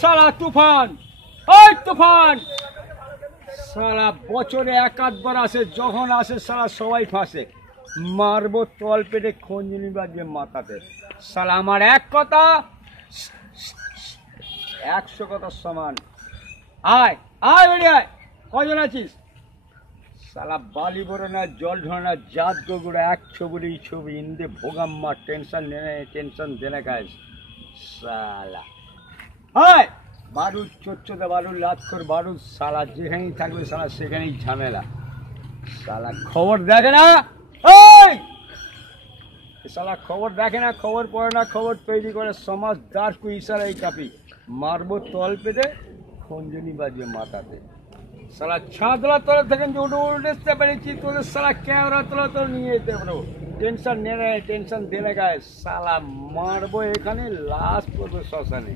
সালা তুফান, ওই তুফান সালা বছরে এক আধবার আসে, যখন আসে সালা সবাই ফাঁসে। মারবো তল পেটে খঞ্জনি বাজবে মাথাতে। সালা আমার এক কথা 100 কথার সমান। আয় আয় বেরিয়ে আয়, কজন আছিস? সালা বালি বড় না, জল ঢোড়া না, জাত গোগুড়া, এক ছবি ছবি ইন্দে ভোগাম্মা, টেনশন নেনে টেনশন দেনে গাইস সালা। হায় বারুদ চোচ্চোদা বারুদ লাতখোর বারুদ সালা, যেখানেই থাকবে সালা সেখানেই ঝামেলা। সালা খবর দেখে না, ওই সালা খবর দেখে না, খবর পড়ে না, খবর তৈরি করে সমাজ দাস কু ইশারাই কাপি। মারবো তল পেটে খঞ্জনি বাজবে মাথাতে। সালা ছাদলা তলা থেকে উঠতে পেরেছি, তোদের সালা ক্যামেরা তলা তো নিয়ে যেতে পারো। টেনশন নেনে টেনশন দেনে গায়ে সালা, মারবো এখানে, লাশ পড়বে শ্মশানে।